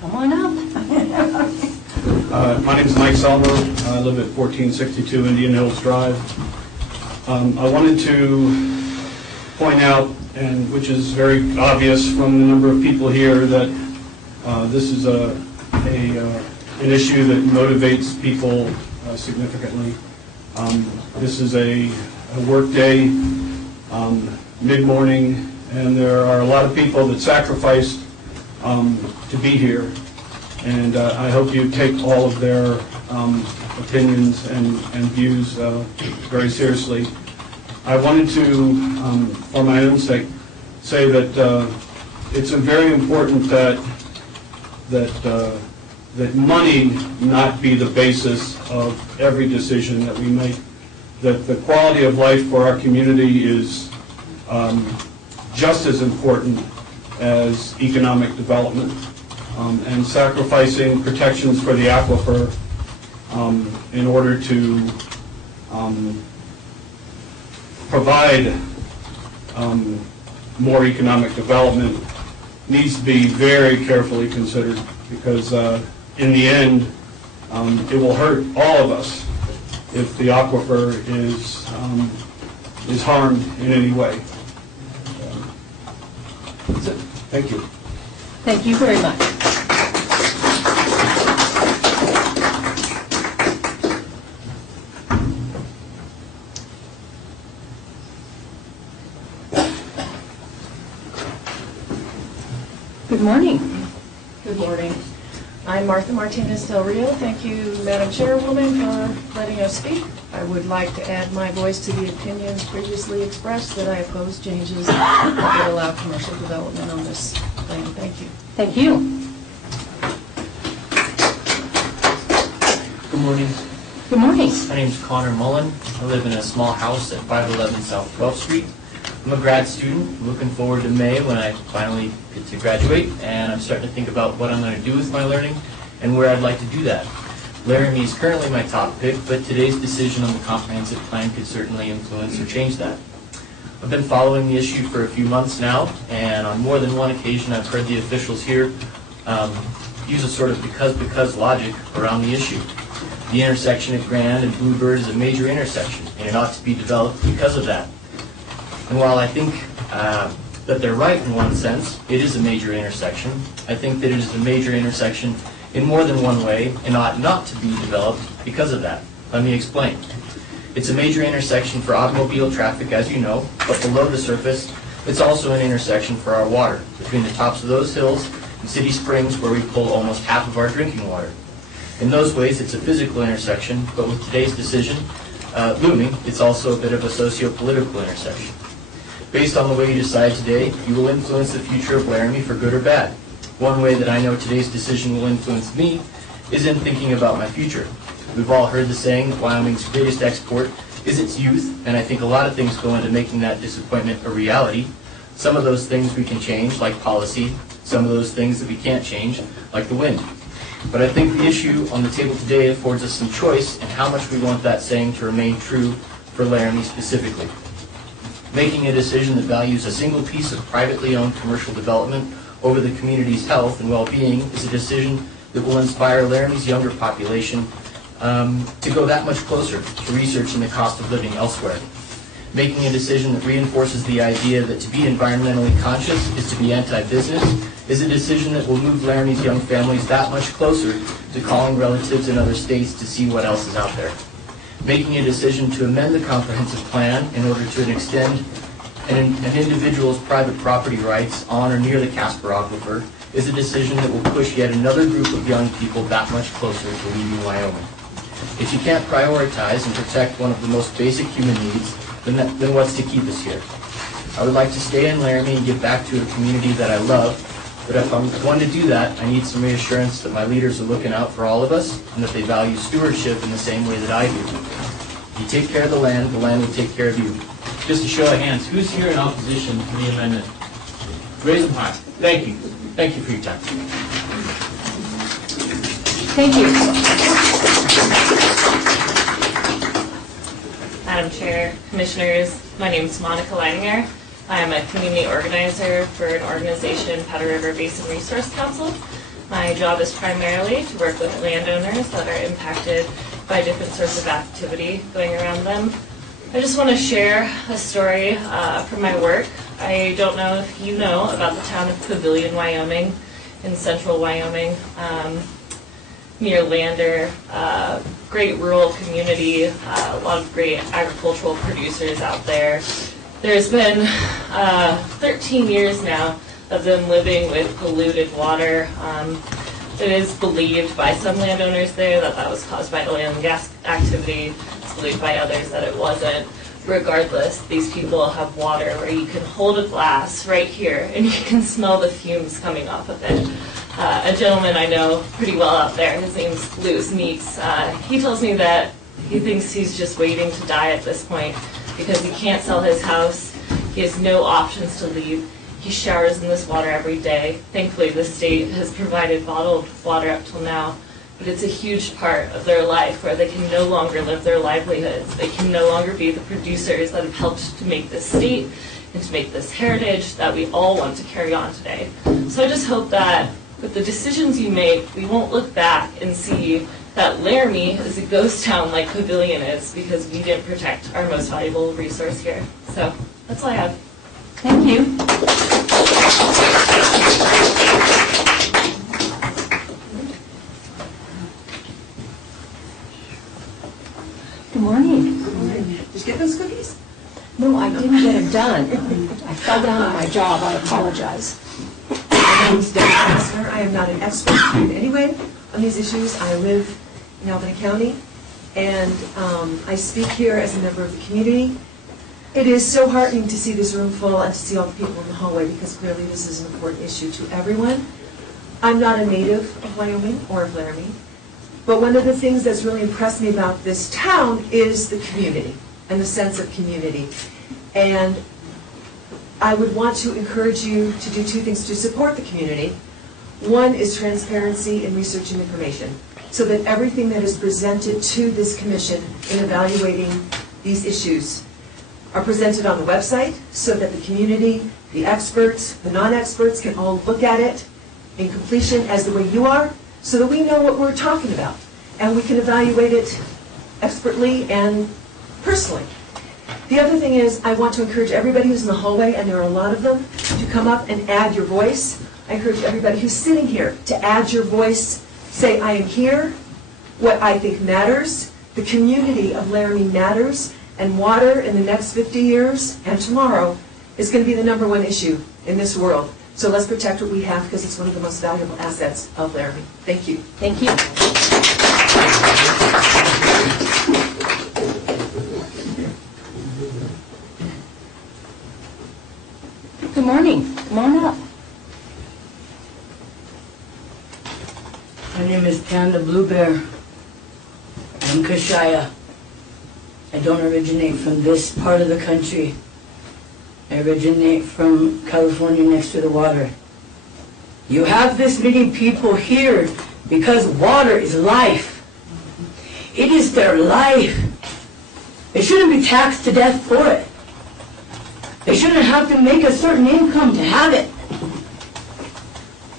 Come on up. My name is Mike Selmer. I live at 1462 Indian Hills Drive. I wanted to point out, and which is very obvious from the number of people here, that this is an issue that motivates people significantly. This is a work day, mid-morning, and there are a lot of people that sacrificed to be here. And I hope you take all of their opinions and views very seriously. I wanted to, for my own sake, say that it's very important that money not be the basis of every decision that we make. That the quality of life for our community is just as important as economic development. And sacrificing protections for the aquifer in order to provide more economic development needs to be very carefully considered, because in the end it will hurt all of us if the aquifer is harmed in any way. That's it. Thank you. Thank you very much. Good morning. Good morning. I'm Martha Martinez Del Rio. Thank you, Madam Chairwoman, for letting us speak. I would like to add my voice to the opinions previously expressed that I oppose changes that would allow commercial development on this land. Thank you. Thank you. Good morning. Good morning. My name is Connor Mullen. I live in a small house at 511 South 12th Street. I'm a grad student. I'm looking forward to May when I finally get to graduate, and I'm starting to think about what I'm going to do with my learning and where I'd like to do that. Laramie is currently my top pick, but today's decision on the comprehensive plan could certainly influence or change that. I've been following the issue for a few months now, and on more than one occasion I've heard the officials here use a sort of because logic around the issue. The intersection at Grand and Bluebird is a major intersection, and it ought to be developed because of that. And while I think that they're right in one sense, it is a major intersection. I think that it is a major intersection in more than one way and ought not to be developed because of that. Let me explain. It's a major intersection for automobile traffic, as you know, but below the surface, it's also an intersection for our water, between the tops of those hills and City Springs, where we pull almost half of our drinking water. In those ways, it's a physical intersection, but with today's decision looming, it's also a bit of a socio-political intersection. Based on the way you decide today, you will influence the future of Laramie for good or bad. One way that I know today's decision will influence me is in thinking about my future. We've all heard the saying that Wyoming's greatest export is its youth, and I think a lot of things go into making that disappointment a reality. Some of those things we can change, like policy. Some of those things that we can't change, like the wind. But I think the issue on the table today affords us some choice in how much we want that saying to remain true for Laramie specifically. Making a decision that values a single piece of privately owned commercial development over the community's health and well-being is a decision that will inspire Laramie's younger population to go that much closer to researching the cost of living elsewhere. Making a decision that reinforces the idea that to be environmentally conscious is to be anti-business is a decision that will move Laramie's young families that much closer to calling relatives in other states to see what else is out there. Making a decision to amend the comprehensive plan in order to extend an individual's private property rights on or near the Casper Aquifer is a decision that will push yet another group of young people that much closer to leaving Wyoming. If you can't prioritize and protect one of the most basic human needs, then what's to keep us here? I would like to stay in Laramie and give back to a community that I love, but if I'm going to do that, I need some reassurance that my leaders are looking out for all of us and that they value stewardship in the same way that I do. If you take care of the land will take care of you. Just a show of hands, who's here in opposition to the amendment? Raise them high. Thank you. Thank you for your time. Thank you. Madam Chair, Commissioners, my name is Monica Leininger. I am a community organizer for an organization, Powder River Basin Resource Council. My My job is primarily to work with landowners that are impacted by different sorts of activity going around them. I just want to share a story from my work. I don't know if you know about the town of Pavilion, Wyoming, in central Wyoming, near Lander. Great rural community, a lot of great agricultural producers out there. There's been 13 years now of them living with polluted water. It is believed by some landowners there that that was caused by oil and gas activity. It's believed by others that it wasn't. Regardless, these people have water where you can hold a glass right here and you can smell the fumes coming off of it. A gentleman I know pretty well out there, his name's Louis Meeks, he tells me that he thinks he's just waiting to die at this point because he can't sell his house, he has no options to leave. He showers in this water every day. Thankfully, the state has provided bottled water up till now, but it's a huge part of their life where they can no longer live their livelihoods. They can no longer be the producers that have helped to make this state and to make this heritage that we all want to carry on today. So I just hope that with the decisions you make, we won't look back and see that Laramie is a ghost town like Pavilion is because we didn't protect our most valuable resource here. So that's all I have. Thank you. Good morning. Did you get those cookies? No, I didn't get it done. I fell down on my job. I apologize. My name is Debbie Kastner. I am not an expert in any way on these issues. I live in Albany County, and I speak here as a member of the community. It is so heartening to see this room full and to see all the people in the hallway because clearly this is an important issue to everyone. I'm not a native of Wyoming or of Laramie, but one of the things that's really impressed me about this town is the community and the sense of community. And I would want to encourage you to do two things to support the community. One is transparency in research and information, so that everything that is presented to this commission in evaluating these issues are presented on the website so that the community, the experts, the non-experts can all look at it in completion as the way you are, so that we know what we're talking about and we can evaluate it expertly and personally. The other thing is I want to encourage everybody who's in the hallway, and there are a lot of them, to come up and add your voice. I encourage everybody who's sitting here to add your voice, say I am here, what I think matters, the community of Laramie matters, and water in the next 50 years and tomorrow is going to be the #1 issue in this world. So let's protect what we have because it's one of the most valuable assets of Laramie. Thank you. Thank you. Good morning. Come on up. My name is Panda Blue Bear. I'm Kashaya. I don't originate from this part of the country. I originate from California next to the water. You have this many people here because water is life. It is their life. They shouldn't be taxed to death for it. They shouldn't have to make a certain income to have it.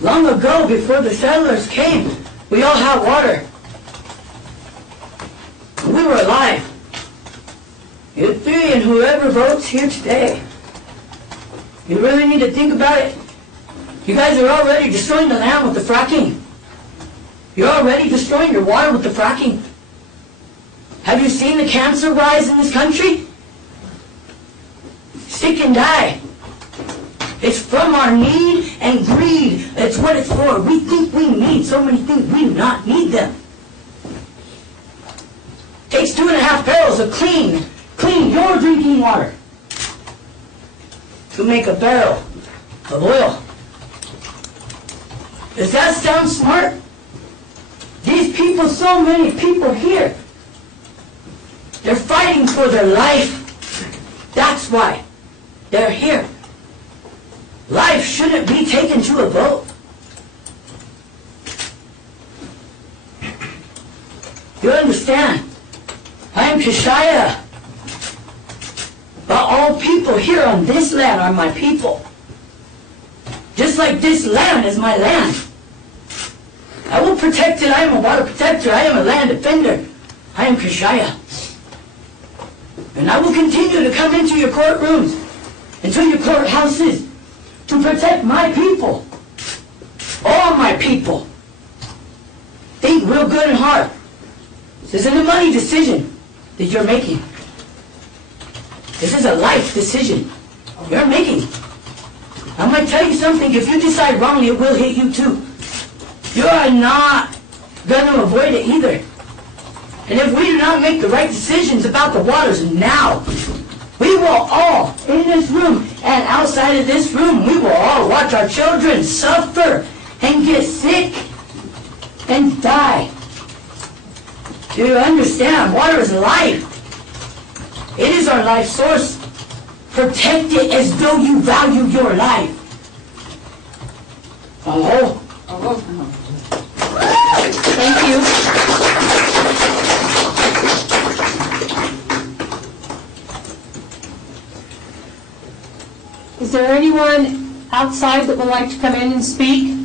Long ago, before the settlers came, we all had water. We were alive. You three and whoever votes here today, you really need to think about it. You guys are already destroying the land with the fracking. You're already destroying your water with the fracking. Have you seen the cancer rise in this country? Sick and die. It's from our need and greed. That's what it's for. We think we need so many things. We do not need them. Takes 2.5 barrels of clean your drinking water to make a barrel of oil. Does that sound smart? These people, so many people here, they're fighting for their life. That's why they're here. Life shouldn't be taken to a vote. You understand? I am Kashaya. But all people here on this land are my people. Just like this land is my land. I will protect it. I am a water protector. I am a land defender. I am Kashaya. And I will continue to come into your courtrooms, into your courthouses, to protect my people. All my people. Think real good and hard. This isn't a money decision that you're making. This is a life decision you're making. I'm going to tell you something. If you decide wrongly, it will hit you too. You are not going to avoid it either. And if we do not make the right decisions about the waters now, we will all, in this room and outside of this room, we will all watch our children suffer and get sick and die. Do you understand? Water is life. It is our life source. Protect it as though you value your life. Oh. Thank you. Is there anyone outside that would like to come in and speak?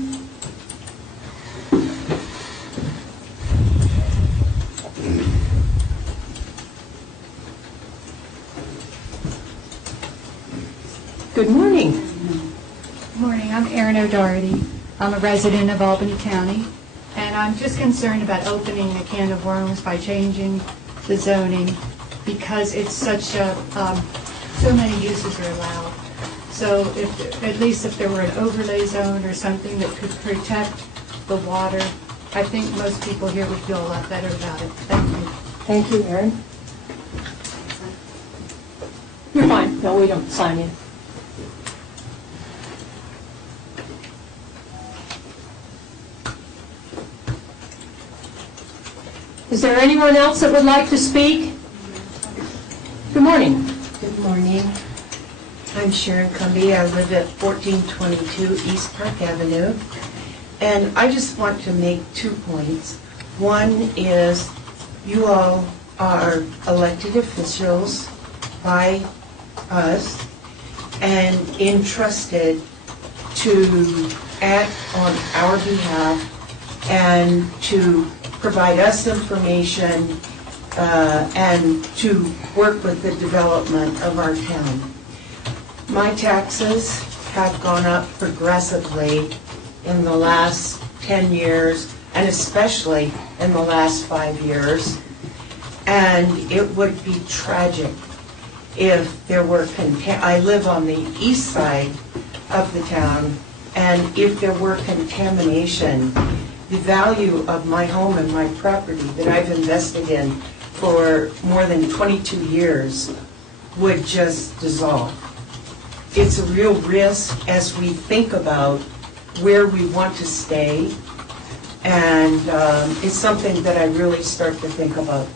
Good morning. Good morning, I'm Erin O'Doherty. I'm a resident of Albany County, and I'm just concerned about opening a can of worms by changing the zoning because it's such a, so many uses are allowed. So if, at least if there were an overlay zone or something that could protect the water, I think most people here would feel a lot better about it. Thank you. Thank you, Erin. You're fine. No, we don't sign you. Is there anyone else that would like to speak? Good morning. Good morning. I'm Sharon Cumby. I live at 1422 East Park Avenue. And I just want to make 2 points. One is you all are elected officials by us and entrusted to act on our behalf and to provide us information and to work with the development of our town. My taxes have gone up progressively in the last 10 years and especially in the last 5 years. And it would be tragic if there were, I live on the east side of the town, and if there were contamination, the value of my home and my property that I've invested in for more than 22 years would just dissolve. It's a real risk as we think about where we want to stay, and it's something that I really start to think about.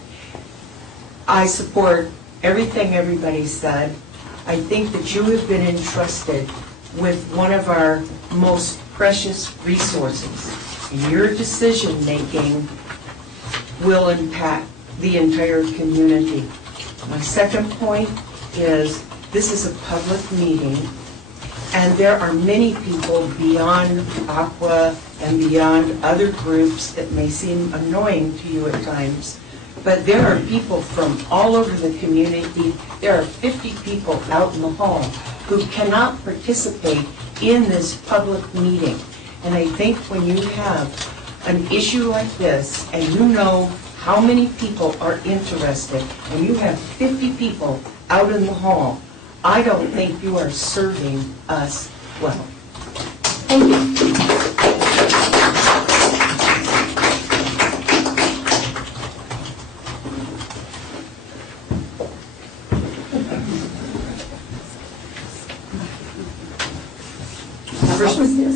I support everything everybody said. I think that you have been entrusted with one of our most precious resources. Your decision-making will impact the entire community. My second point is this is a public meeting, and there are many people beyond Aqua and beyond other groups that may seem annoying to you at times, but there are people from all over the community. There are 50 people out in the hall who cannot participate in this public meeting. And I think when you have an issue like this, and you know how many people are interested, and you have 50 people out in the hall, I don't think you are serving us well. Thank you.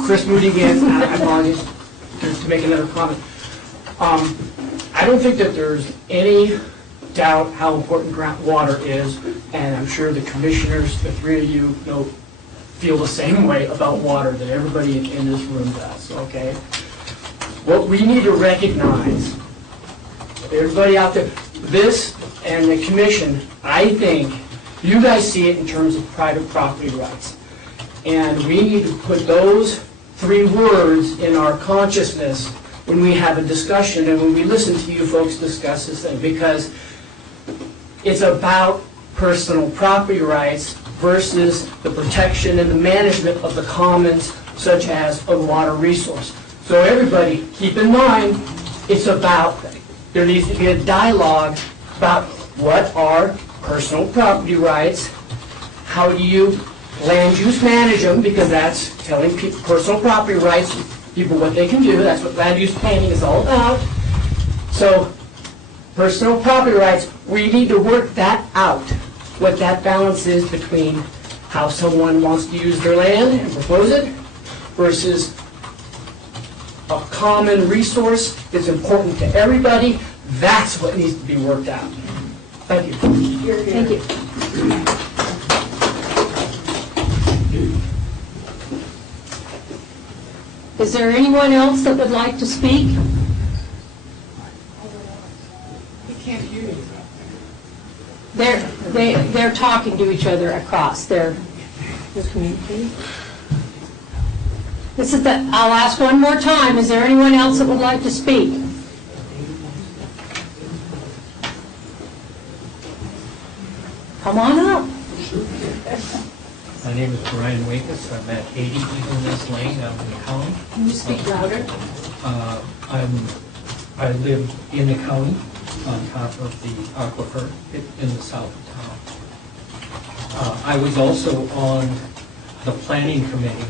Chris Moody again. I apologize to make another comment. I don't think that there's any doubt how important water is, and I'm sure the commissioners, the three of you, feel the same way about water that everybody in this room does, okay? What we need to recognize, everybody out there, this and the commission, I think, you guys see it in terms of private property rights. And we need to put those 3 words in our consciousness when we have a discussion and when we listen to you folks discuss this thing, because it's about personal property rights versus the protection and the management of the commons, such as a water resource. So everybody, keep in mind, it's about, there needs to be a dialogue about what are personal property rights, how do you land use manage them, because that's telling people personal property rights, people what they can do, that's what land use planning is all about. So, personal property rights, we need to work that out, what that balance is between how someone wants to use their land and propose it versus a common resource that's important to everybody. That's what needs to be worked out. Thank you. Thank you. Is there anyone else that would like to speak? We can't hear you. They're talking to each other across. They're communicating. I'll ask one more time. Is there anyone else that would like to speak? Come on up. My name is Brian Wakus. I'm at 80 Eagleness Lane, Albany County. Can you speak louder? I live in the county on top of the aquifer in the south of town. I was also on the planning committee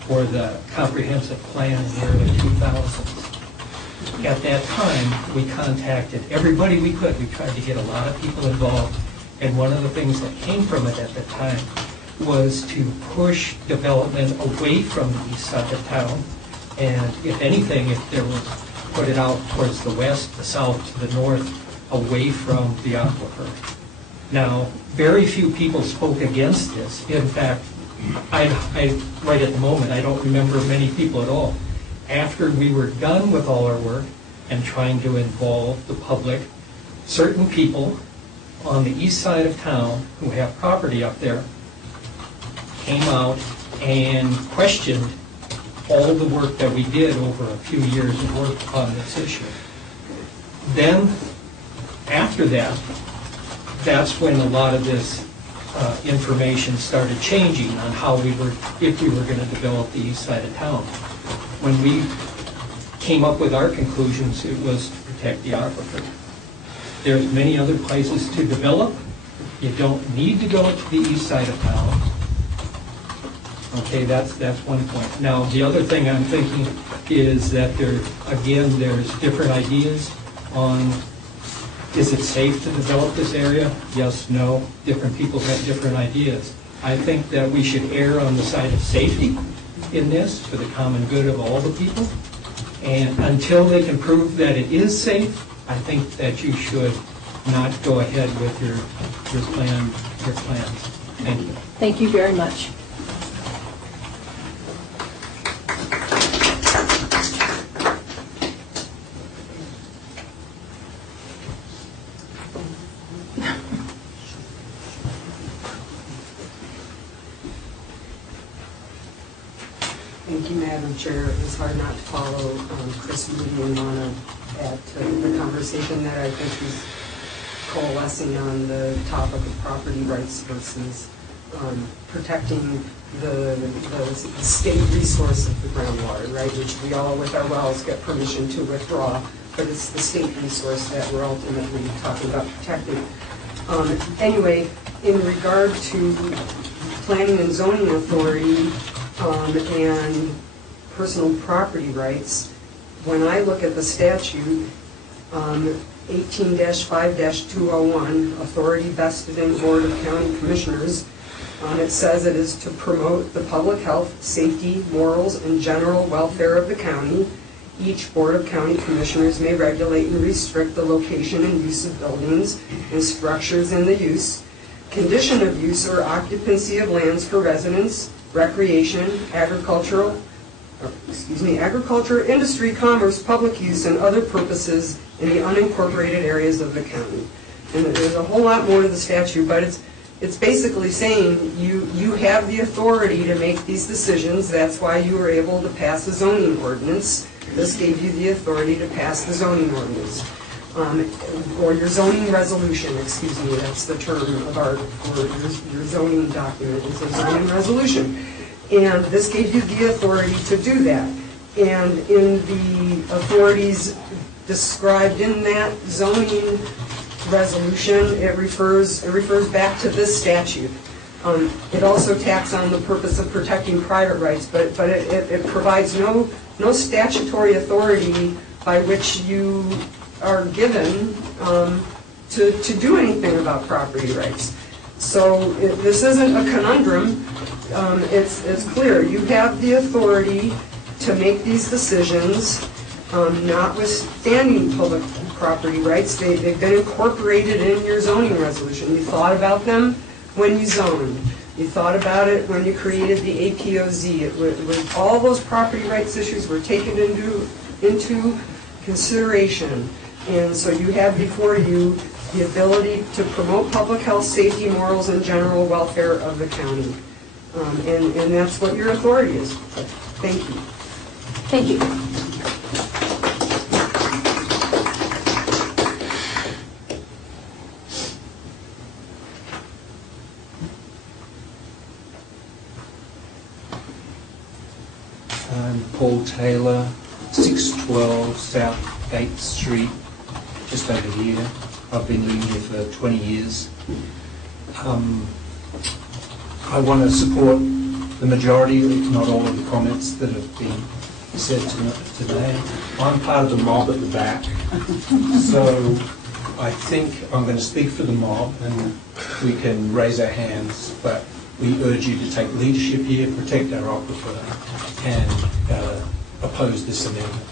for the comprehensive plan in the early 2000s. At that time, we contacted everybody we could. We tried to get a lot of people involved. And one of the things that came from it at the time was to push development away from the east side of town. And if anything, if there was, put it out towards the west, the south, to the north, away from the aquifer. Now, very few people spoke against this. In fact, I right at the moment, I don't remember many people at all. After we were done with all our work and trying to involve the public, certain people on the east side of town who have property up there came out and questioned all the work that we did over a few years of work on this issue. Then, after that, that's when a lot of this information started changing on how we were, if we were going to develop the east side of town. When we came up with our conclusions, it was to protect the aquifer. There's many other places to develop. You don't need to go to the east side of town. Okay, that's one point. Now, the other thing I'm thinking is that there's different ideas on, is it safe to develop this area? Yes, no. Different people have different ideas. I think that we should err on the side of safety in this for the common good of all the people. And until they can prove that it is safe, I think that you should not go ahead with your plans. Thank you. Thank you very much. Thank you, Madam Chair. It was hard not to follow Chris Moody and want to add to the conversation that I think is coalescing on the topic of property rights versus protecting the state resource of the groundwater, right? Which we all, with our wells, get permission to withdraw, but it's the state resource that we're ultimately talking about protecting. Anyway, in regard to planning and zoning authority, and personal property rights, when I look at the statute, 18-5-201, authority vested in Board of County Commissioners, it says it is to promote the public health, safety, morals, and general welfare of the county. Each Board of County Commissioners may regulate and restrict the location and use of buildings and structures in the use, condition of use or occupancy of lands for residents, recreation, agriculture, industry, commerce, public use, and other purposes in the unincorporated areas of the county. And there's a whole lot more to the statute, but it's basically saying you have the authority to make these decisions. That's why you were able to pass a zoning ordinance. This gave you the authority to pass the zoning ordinance, or your zoning resolution, excuse me, that's the term of art for your zoning document, it's a zoning resolution. And this gave you the authority to do that. And in the authorities described in that zoning resolution, it refers back to this statute. It also tacks on the purpose of protecting private rights, but it provides no statutory authority by which you are given to do anything about property rights. So this isn't a conundrum. It's clear. You have the authority to make these decisions, notwithstanding public property rights. They've been incorporated in your zoning resolution. You thought about them when you zoned. You thought about it when you created the APOZ. All those property rights issues were taken into consideration. And so you have before you the ability to promote public health, safety, morals, and general welfare of the county. And that's what your authority is. Thank you. Thank you. I'm Paul Taylor, 612 South 8th Street, just over here. I've been living here for 20 years. I want to support the majority, if not all of the comments that have been said today. I'm part of the mob at the back, so I think I'm going to speak for the mob and we can raise our hands, but we urge you to take leadership here, protect our aquifer, and oppose this amendment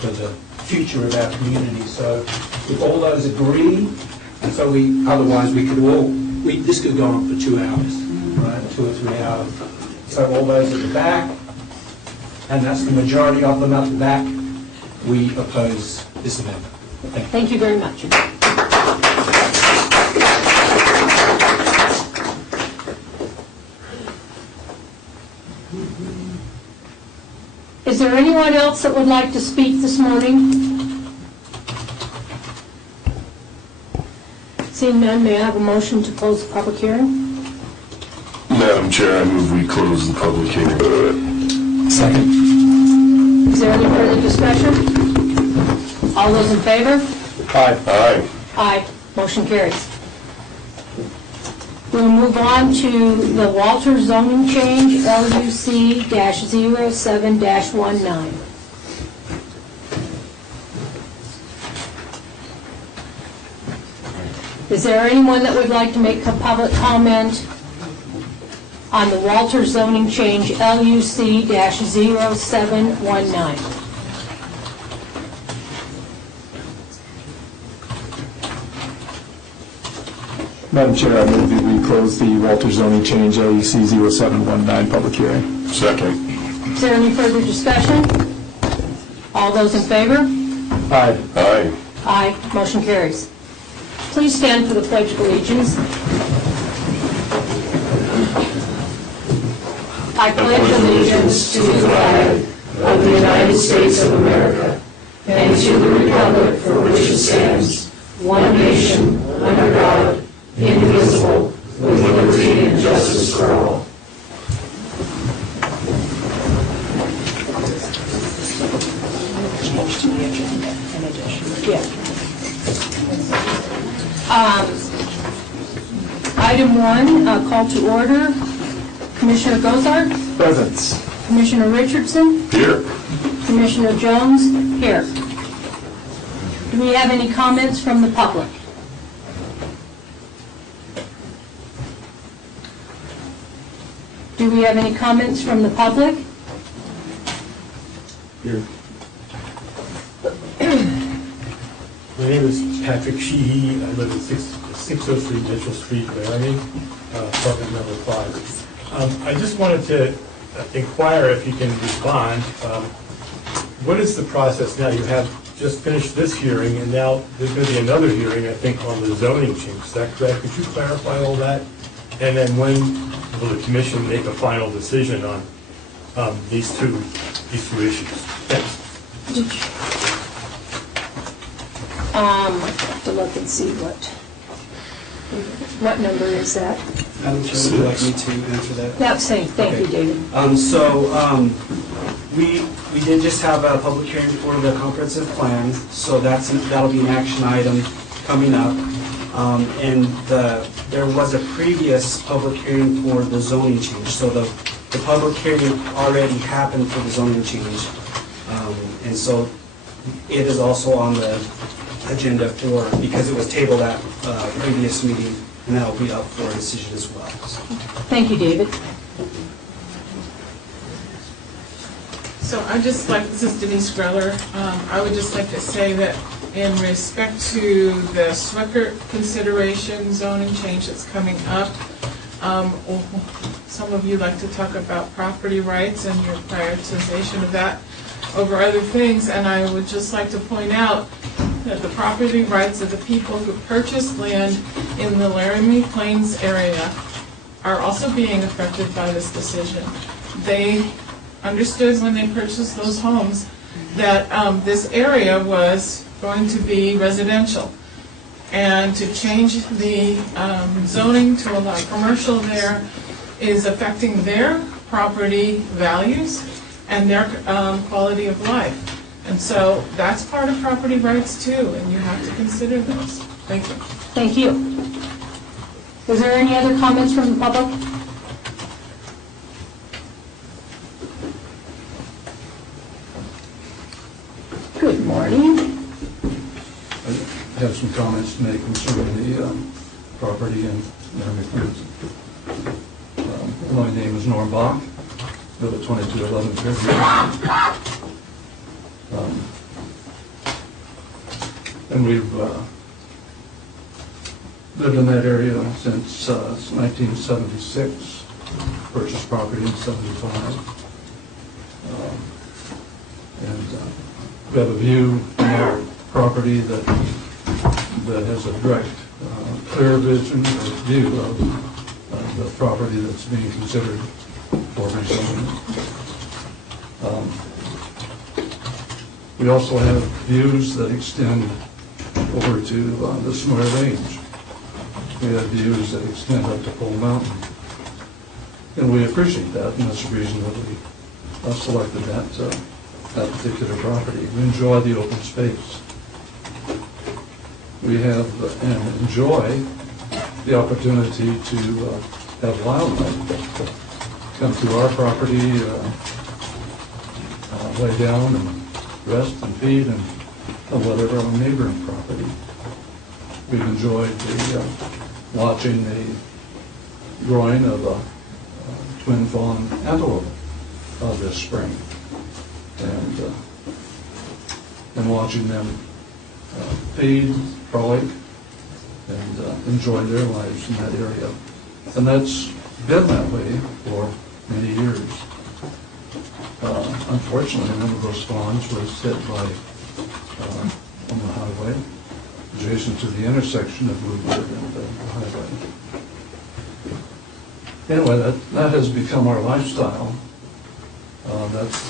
for the future of our community. So if all those agree, and so otherwise we could this could go on for 2 hours, right, 2 or 3 hours. So all those at the back, and that's the majority of them at the back, we oppose this amendment. Thank you. Thank you very much. Is there anyone else that would like to speak this morning? Seeing none, may I have a motion to close the public hearing? Madam Chair, I move we close the public hearing. Second. Is there any further discussion? All those in favor? Aye. Aye. Aye. Motion carries. We'll move on to the Walter zoning change, LUC-07-19. Is there anyone that would like to make a public comment on the Walter zoning change, LUC-07-19? Madam Chair, I move that we close the Walter zoning change LUC 0719 public hearing. Second. Is there any further discussion? All those in favor? Aye. Aye. Aye. Motion carries. Please stand for the Pledge of Allegiance. I pledge allegiance to the flag of the United States of America and to the republic for which it stands, one nation, under God, indivisible, with liberty and justice for all. Item 1, call to order. Commissioner Gozart? Present. Commissioner Richardson? Here. Commissioner Jones? Here. Do we have any comments from the public? Do we have any comments from the public? Here. My name is Patrick Sheehy. I live at 603 Mitchell Street, Laramie, apartment number 5. I just wanted to inquire if you can respond. What is the process now? You have just finished this hearing, and now there's going to be another hearing, I think, on the zoning change. Is that correct? Could you clarify all that? And then when will the commission make a final decision on these two issues? Thanks. To look and see what number is that? Madam Chair, would you like me to answer that? That's same, thank you, David. We did just have a public hearing for the comprehensive plan, so that'll be an action item coming up. There was a previous public hearing for the zoning change, so the public hearing already happened for the zoning change. And so it is also on the agenda because it was tabled at previous meeting, and that'll be up for a decision as well. Thank you, David. So this is Denise Greller. I would just like to say that in respect to the Swickert consideration zoning change that's coming up, some of you like to talk about property rights and your prioritization of that over other things, and I would just like to point out that the property rights of the people who purchased land in the Laramie Plains area are also being affected by this decision. They understood when they purchased those homes that this area was going to be residential, and to change the zoning to allow commercial there is affecting their property values and their quality of life. And so that's part of property rights too, and you have to consider those. Thank you. Thank you. Is there any other comments from the public? Good morning. I have some comments to make concerning the property in Laramie Plains. My name is Norm Bach, live at 2211 Fairview. And we've lived in that area since 1976, purchased property in 75. We have a view from our property that has a direct, clear vision or view of the property that's being considered for rezoning. We also have views that extend over to the Snowy Range. We have views that extend up to Pole Mountain. And we appreciate that, and that's the reason that we selected that particular property. We enjoy the open space. We have and enjoy the opportunity to have wildlife come to our property, lay down and rest and feed and whatever on neighboring property. We've enjoyed watching the growing of a twin fawn antelope this spring, and watching them feed, frolic, and enjoy their lives in that area. And that's been that way for many years. Unfortunately, one of those fawns was hit by on the highway, adjacent to the intersection of Bluebird and the highway. Anyway, that has become our lifestyle. That's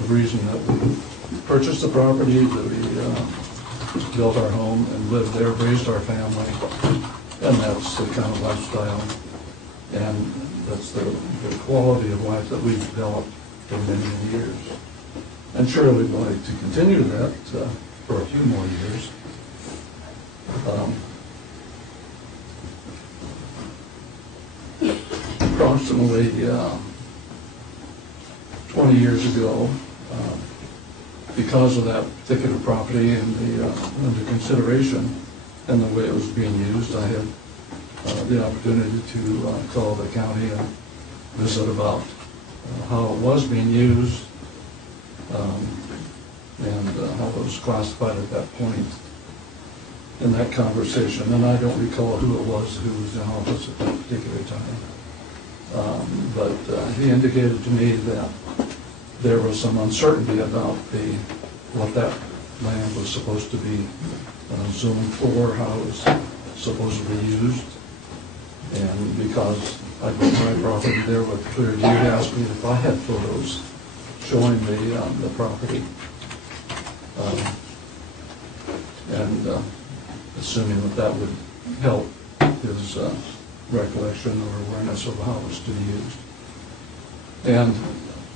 the reason that we purchased the property, that we built our home and lived there, raised our family, and that's the kind of lifestyle and that's the quality of life that we've developed for many, many years. And sure, we'd like to continue that for a few more years. Approximately 20 years ago, because of that particular property and the under consideration and the way it was being used, I had the opportunity to call the county and visit about how it was being used and how it was classified at that point in that conversation. And I don't recall who it was who was in office at that particular time. But he indicated to me that there was some uncertainty about what that land was supposed to be zoned for, how it was supposed to be used. And because I built my property there with clear view, he asked me if I had photos showing the property. And assuming that would help his recollection or awareness of how it's to be used. And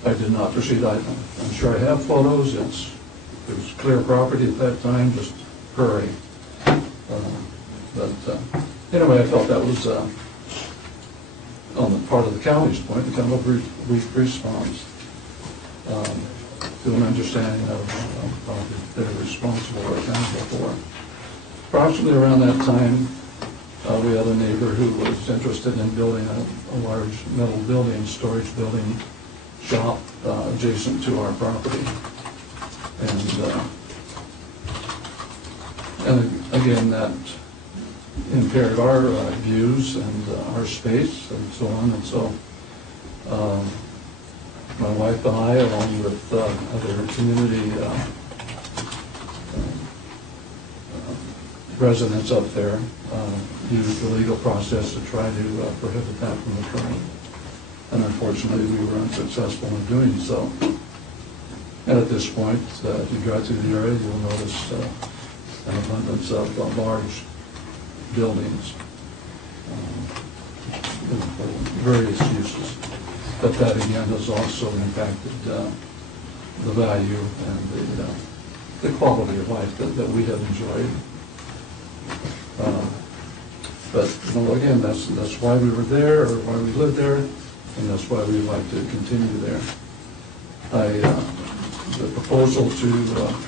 I did not proceed. I'm sure I have photos. It was clear property at that time, just prairie. But anyway, I felt that was on the part of the county's point, the kind of a brief response to an understanding of how they're responsible or accountable for. Approximately around that time, we had a neighbor who was interested in building a large metal building, storage building shop adjacent to our property. And again, that impaired our views and our space and so on. And so my wife and I, along with other community residents up there, used the legal process to try to prohibit that from occurring. And unfortunately, we were unsuccessful in doing so. And at this point, if you drive through the area, you'll notice an abundance of large buildings for various uses. But that, again, has also impacted the value and the quality of life that we have enjoyed. But again, that's why we were there, or why we lived there, and that's why we'd like to continue there. The proposal to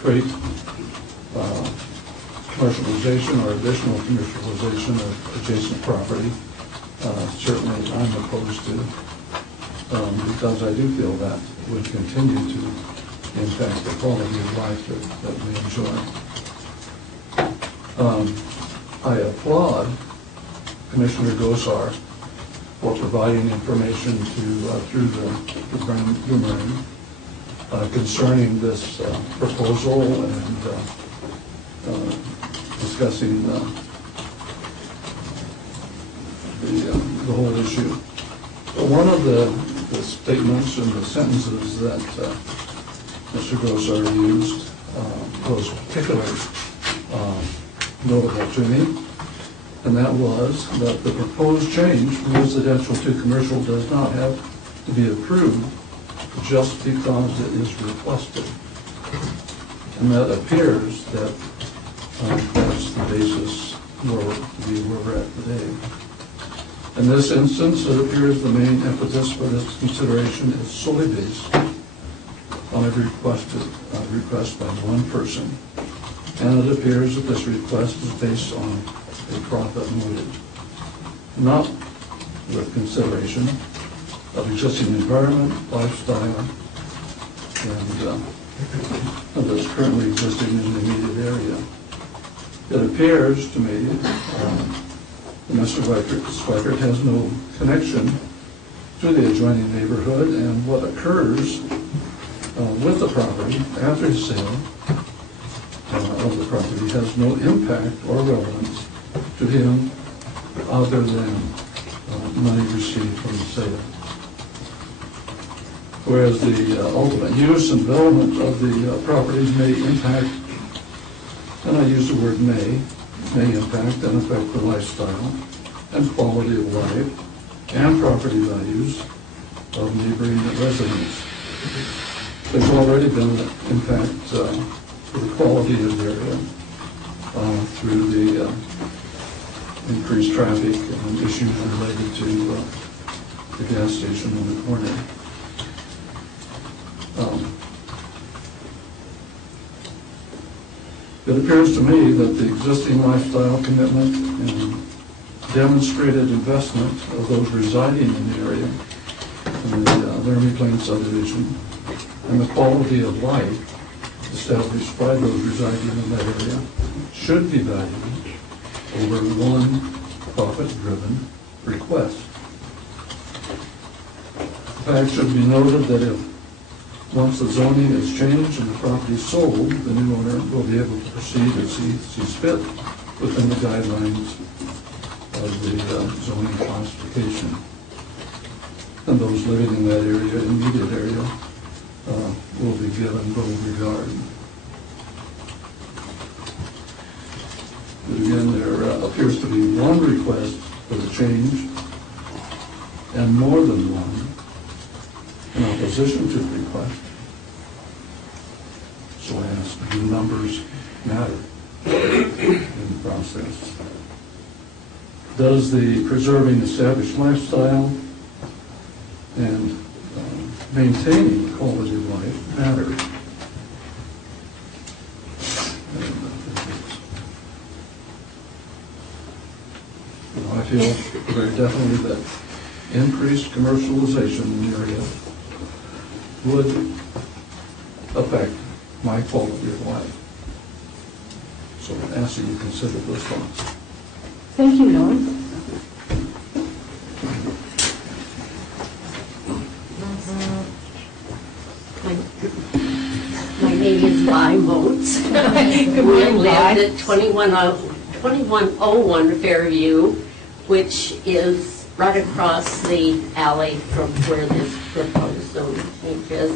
create commercialization or additional commercialization of adjacent property, certainly I'm opposed to, because I do feel that would continue to impact the quality of life that we enjoy. I applaud Commissioner Gosar for providing information through the Boomerang concerning this proposal and discussing the whole issue. But one of the statements and the sentences that Mr. Gosar used was particularly notable to me, and that was that the proposed change from residential to commercial does not have to be approved just because it is requested. And that appears that that's the basis where we're at today. In this instance, it appears the main impetus for this consideration is solely based on a request by one person. And it appears that this request is based on a profit motive, not with consideration of existing environment, lifestyle, and that's currently existing in the immediate area. It appears to me that Mr. Schweikert has no connection to the adjoining neighborhood, and what occurs with the property after his sale of the property has no impact or relevance to him other than money received from the sale. Whereas the ultimate use and development of the properties may impact, and I use the word may impact and affect the lifestyle and quality of life and property values of neighboring residents. There's already been an impact for the quality of the area through the increased traffic and issues related to the gas station on the corner. It appears to me that the existing lifestyle commitment and demonstrated investment of those residing in the area, in the Laramie Plains subdivision, and the quality of life established by those residing in that area should be valued over one profit-driven request. In fact, it should be noted that if once the zoning is changed and the property is sold, the new owner will be able to proceed as he sees fit within the guidelines of the zoning classification. And those living in that area, immediate area, will be given full regard. But again, there appears to be one request for the change and more than one in opposition to the request. So I ask, do numbers matter in the process? Does the preserving established lifestyle and maintaining quality of life matter? I feel very definitely that increased commercialization in the area would affect my quality of life. So I ask that you consider those thoughts. Thank you, Norm. My name is Vi Moats. We live at 2101 Fairview, which is right across the alley from where this proposed zone change is.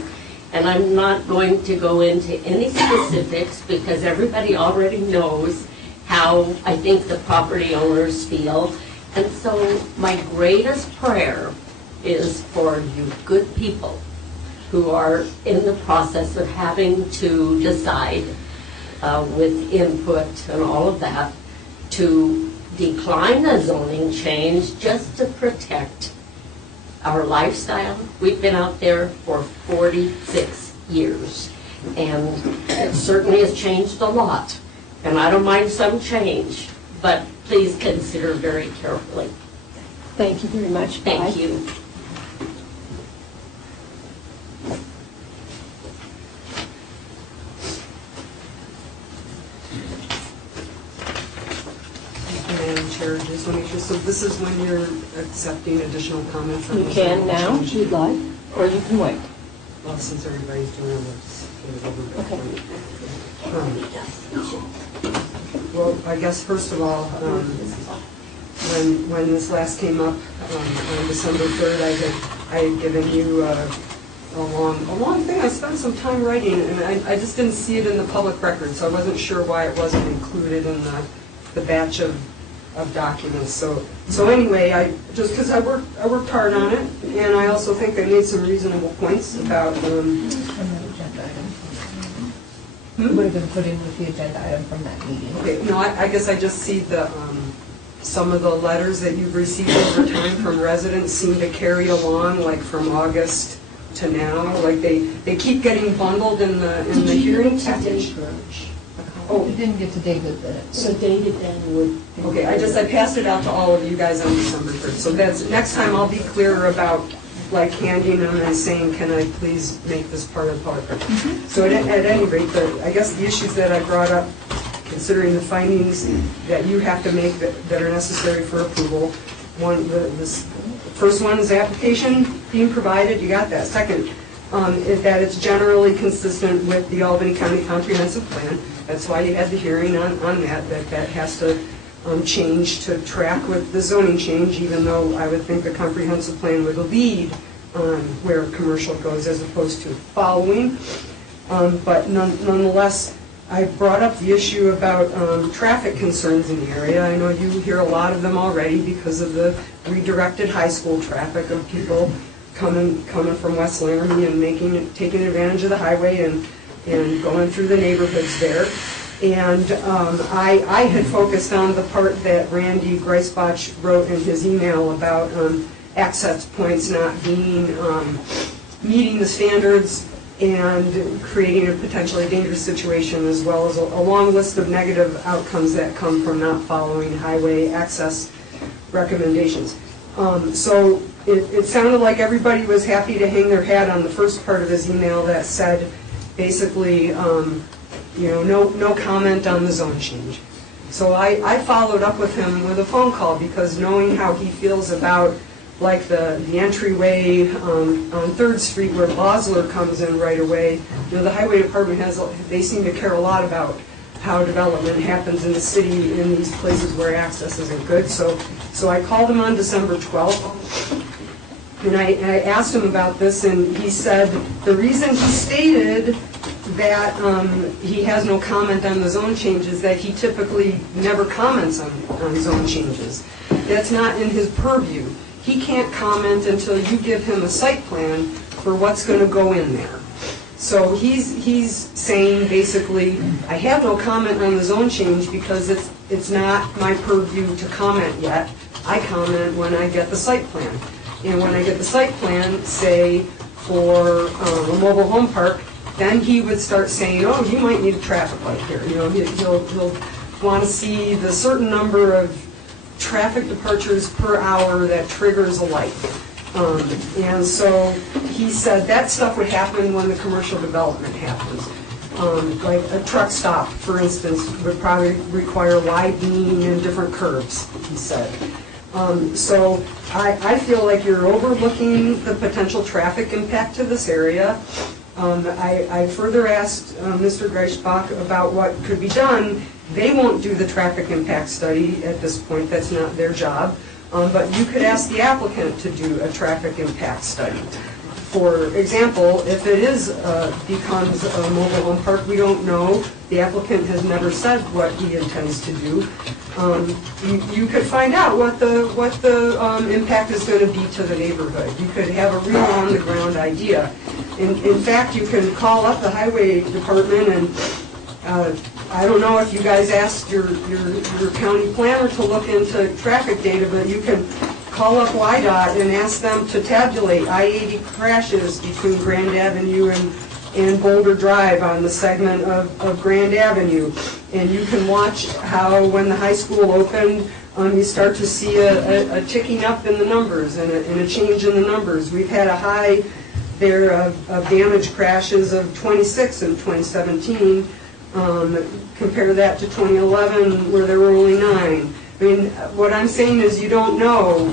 And I'm not going to go into any specifics because everybody already knows how I think the property owners feel. And so my greatest prayer is for you good people who are in the process of having to decide with input and all of that to decline the zoning change just to protect our lifestyle. We've been out there for 46 years and it certainly has changed a lot. And I don't mind some change, but please consider very carefully. Thank you very much. Thank you. Madam Chair, just want to make sure, so this is when you're accepting additional comment from You the can zoning now, change? if you'd like, or you can wait. Well, since everybody's doing it, let's get it over with. Well, I guess first of all, when this last came up on December 3rd, I had given you a long thing. I spent some time writing, and I just didn't see it in the public record, so I wasn't sure why it wasn't included in the batch of documents. So anyway, just because I worked hard on it, and I also think I made some reasonable points about. Would have been put in with the agenda item from that meeting. Okay, no, I guess I just see the some of the letters that you've received over time from residents seem to carry along, like from August to now, like they keep getting bundled in the hearing package. Oh, we didn't get to David then. So David then would. Okay, I passed it out to all of you guys on December 3rd. So that's, next time I'll be clearer about like handing them and saying, can I please make this part of the public record? So at any rate, I guess the issues that I brought up, considering the findings that you have to make that are necessary for approval, this first one is the application being provided, you got that. Second, is that it's generally consistent with the Albany County Comprehensive Plan. That's why you had the hearing on that has to change to track with the zoning change, even though I would think the comprehensive plan would lead on where commercial goes as opposed to following. But nonetheless, I brought up the issue about traffic concerns in the area. I know you hear a lot of them already because of the redirected high school traffic of people coming from West Laramie and taking advantage of the highway and going through the neighborhoods there. And I had focused on the part that Randy Greisbach wrote in his email about access points not being meeting the standards and creating a potentially dangerous situation, as well as a long list of negative outcomes that come from not following highway access recommendations. So it sounded like everybody was happy to hang their hat on the first part of his email that said, basically, no comment on the zone change. So I followed up with him with a phone call because knowing how he feels about like the entryway on 3rd Street where Bosler comes in right away, the highway department they seem to care a lot about how development happens in the city in these places where access isn't good. So I called him on December 12th. And I asked him about this, and he said the reason he stated that he has no comment on the zone changes, that he typically never comments on zone changes. That's not in his purview. He can't comment until you give him a site plan for what's going to go in there. So he's saying basically, I have no comment on the zone change because it's not my purview to comment yet. I comment when I get the site plan. And when I get the site plan, say for a mobile home park, then he would start saying, oh, you might need a traffic light here. You know, he'll want to see the certain number of traffic departures per hour that triggers a light. And so he said that stuff would happen when the commercial development happens. Like a truck stop, for instance, would probably require widening and different curves, he said. So I feel like you're overlooking the potential traffic impact to this area. I further asked Mr. Greisbach about what could be done. They won't do the traffic impact study at this point. That's not their job. But you could ask the applicant to do a traffic impact study. For example, if it becomes a mobile home park, we don't know. The applicant has never said what he intends to do. You could find out what the impact is going to be to the neighborhood. You could have a real on-the-ground idea. In fact, you can call up the highway department and I don't know if you guys asked your county planner to look into traffic data, but you can call up YDOT and ask them to tabulate I-80 crashes between Grand Avenue and Boulder Drive on the segment of Grand Avenue. And you can watch how when the high school opened, you start to see a ticking up in the numbers and a change in the numbers. We've had a high there of damage crashes of 26 in 2017. Compare that to 2011 where there were only 9. I mean, what I'm saying is you don't know.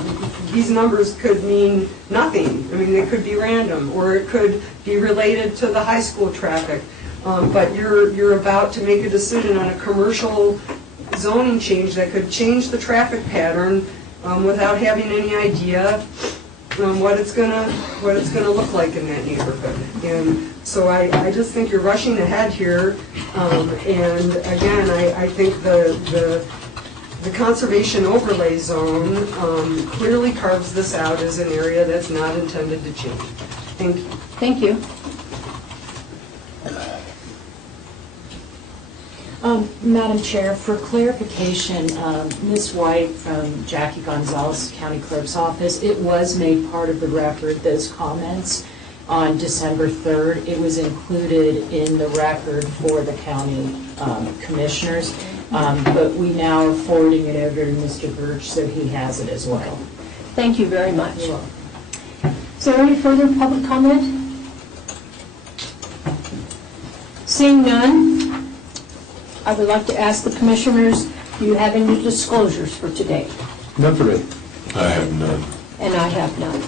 These numbers could mean nothing. I mean, they could be random, or it could be related to the high school traffic. But you're about to make a decision on a commercial zoning change that could change the traffic pattern without having any idea what it's gonna look like in that neighborhood. And so I just think you're rushing ahead here. And again, I think the conservation overlay zone clearly carves this out as an area that's not intended to change. Thank you. Thank you. Madam Chair, for clarification, Ms. White from Jackie Gonzalez County Clerk's Office, it was made part of the record, those comments, on December 3rd. It was included in the record for the county commissioners, but we now are forwarding it over to Mr. Birch so he has it as well. Thank you very much. Is there any further public comment? Seeing none, I would like to ask the commissioners, do you have any disclosures for today? None for me. I have none. And I have none.